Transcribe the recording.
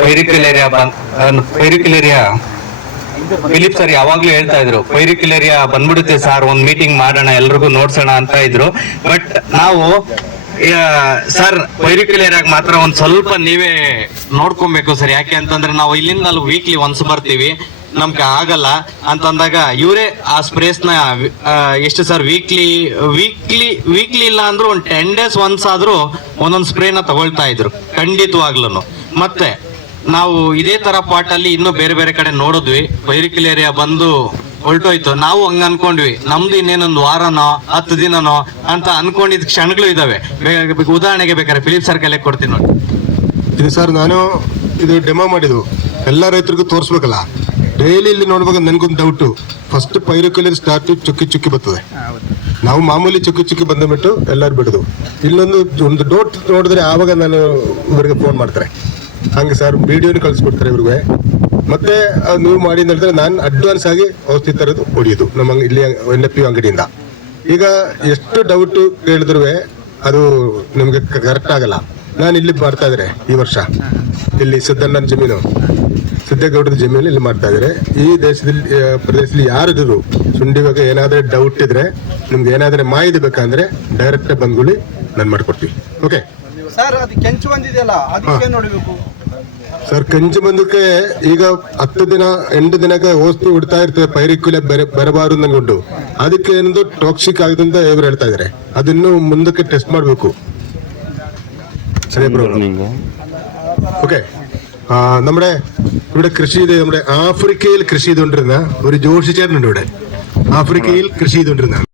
ಪೈರಿಕ್ಯುಲೇರಿಯಾ Philip sir ಯಾವಾಗ್ಲೂ ಹೇಳ್ತಾ ಇದ್ರು ಪೈರಿಕ್ಯುಲೇರಿಯಾ ಬಂದ್ಬಿಡುತ್ತೆ ಸರ್, ಒಂದ್ ಮೀಟಿಂಗ್ ಮಾಡೋಣ ಎಲ್ರಿಗೂ ನೋಡ್ಸೋಣ ಅಂತ ಇದ್ರು. ಬಟ್ ನಾವು ಸರ್ ಪೈರಿಕ್ಯುಲೇರಿಯಾಗ ಮಾತ್ರ ಒಂದ್ ಸ್ವಲ್ಪ ನೀವೇ ನೋಡ್ಕೊಬೇಕು ಸರ್. ಯಾಕೆ ಅಂತಂದ್ರೆ ನಾವು ಇಲ್ಲಿಂದ ಅಲ್ಲಿ ವೀಕ್ಲಿ ಒನ್ಸ್ ಬರ್ತೀವಿ, ನಮ್ಗೆ ಆಗಲ್ಲ ಅಂತಂದಾಗ ಇವರೇ ಆ ಸ್ಪ್ರೇಸ್ ನ ಎಷ್ಟು ಸರ್ ವೀಕ್ಲಿ ಇಲ್ಲ ಅಂದ್ರೂ ಒಂದು 10 days ಒನ್ಸ್ ಆದ್ರೂ ಒಂದೊಂದು ಸ್ಪ್ರೇನ ತಗೊಳ್ತಾ ಇದ್ರು ಖಂಡಿತವಾಗ್ಲೂ. ಮತ್ತೆ ನಾವು ಇದೇ ತರ ಪಾಟ್ ಅಲ್ಲಿ ಇನ್ನೂ ಬೇರೆ ಬೇರೆ ಕಡೆ ನೋಡಿದ್ವಿ, ಪೈರಿಕ್ಯುಲೇರಿಯಾ ಬಂದು ಹೊರಟೋಯ್ತು. ನಾವು ಹಂಗ ಅನ್ಕೊಂಡ್ವಿ ನಮ್ದು ಇನ್ನೇನೊಂದು ವಾರನೋ 10 ದಿನನೋ ಅಂತ ಅನ್ಕೊಂಡಿದ್ ಕ್ಷಣಗಳು ಇದಾವೆ. ಉದಾಹರಣೆಗೆ ಬೇಕಾದ್ರೆ ಫಿಲಿಪ್ ಸರ್ ಕಲೆ ಕೊಡ್ತೀನಿ ನೋಡಿ. ಇದು ಸರ್ ನಾನು ಇದು ಡೆಮೋ ಮಾಡಿದ್ದು ಎಲ್ಲ ರೈತರಿಗೂ ತೋರಿಸ್ಬೇಕಲ್ಲ. ಡೈಲಿ ಇಲ್ಲಿ ನೋಡ್ಬೇಕು. ನನಗೊಂದು ಡೌಟು, ಫಸ್ಟ್ ಪೈರಿಕ್ಯುಲೇರಿಯಾ ಸ್ಟಾರ್ಟ್ ಚುಕ್ಕಿ ಬರ್ತದೆ. ನಾವು ಮಾಮೂಲಿ ಚುಕ್ಕಿ ಬಂದ್ಬಿಟ್ಟು ಎಲ್ಲರೂ ಬಿಡೋದು. ಒಂದು ಡೋಟ್ ನೋಡಿದ್ರೆ ಆವಾಗ ನಾನು ಇವರಿಗೆ ಫೋನ್ ಮಾಡ್ತಾರೆ, ಹಂಗೆ ಸರ್ ವಿಡಿಯೋನು ಕಳಿಸ್ಕೊಡ್ತಾರೆ ಇವ್ರಿಗೆ. ಮತ್ತೆ ನೀವು ಮಾಡಿ ಅಂತ ಹೇಳಿದ್ರೆ ನಾನು ಅಡ್ವಾನ್ಸ್ ಆಗಿ ಔಷಧಿ ತರೋದು ಹೊಡಿಯೋದು ನಮ್ಮ ಇಲ್ಲಿ NFP ಅಂಗಡಿಯಿಂದ. ಈಗ ಎಷ್ಟು ಡೌಟ್ ಕೇಳಿದ್ರು ಅದು ನಿಮಗೆ ಕರೆಕ್ಟ್ ಆಗಲ್ಲ. ನಾನು ಇಲ್ಲಿ ಮಾಡ್ತಾ ಇದ್ರೆ ಈ ವರ್ಷ ಇಲ್ಲಿ ಸಿದ್ದಣ್ಣನ ಜಮೀನು, ಸಿದ್ದೇಗೌಡರ ಜಮೀನು ಇಲ್ಲಿ ಮಾಡ್ತಾ ಇದ್ದಾರೆ. ಈ ಪ್ರದೇಶದಲ್ಲಿ ಯಾರಿದ್ರು ಸುಂಡಿ ಬಗ್ಗೆ ಏನಾದ್ರೆ ಡೌಟ್ ಇದ್ರೆ, ನಿಮ್ಗೆ ಏನಾದ್ರೆ ಮಾಹಿತಿ ಬೇಕಂದ್ರೆ ಡೈರೆಕ್ಟ್ ಬಂದ್ಗುಳಿ ನಾನು ಮಾಡ್ಕೊಡ್ತೀವಿ. ಓಕೆ ಸರ್, ಅದು ಕೆಂಚು ಬಂದಿದೆಯಲ್ಲ ಅದಕ್ಕೆ ನೋಡಬೇಕು ಸರ್. ಕೆಂಚು ಬಂದಕ್ಕೆ ಈಗ 10 ದಿನ 8 ದಿನಕ್ಕೆ ಔಷಧಿ ಹೊಡ್ತಾ ಇರ್ತದೆ, ಪೈರಿಕ್ಯುಲೇರಿಯಾ ಬರಬಾರದು ನಂಗೊಂಡು. ಅದಕ್ಕೆ ಏನೊಂದು ಟಾಕ್ಸಿಕ್ ಆಗಿದೆ ಅಂತ ಇವ್ರು ಹೇಳ್ತಾ ಇದಾರೆ. ಅದನ್ನು ಮುಂದಕ್ಕೆ ಟೆಸ್ಟ್ ಮಾಡಬೇಕು. സരി ബ്രോ ഓക്കെ. നമ്മുടെ ഇവിടെ കൃഷി ചെയ്ത് നമ്മുടെ ആഫ്രിക്കയിൽ കൃഷി ചെയ്തുകൊണ്ടിരുന്ന ഒരു ജോഷി ചേട്ടനുണ്ട്. ഇവിടെ ആഫ്രിക്കയിൽ കൃഷി ചെയ്തുകൊണ്ടിരുന്ന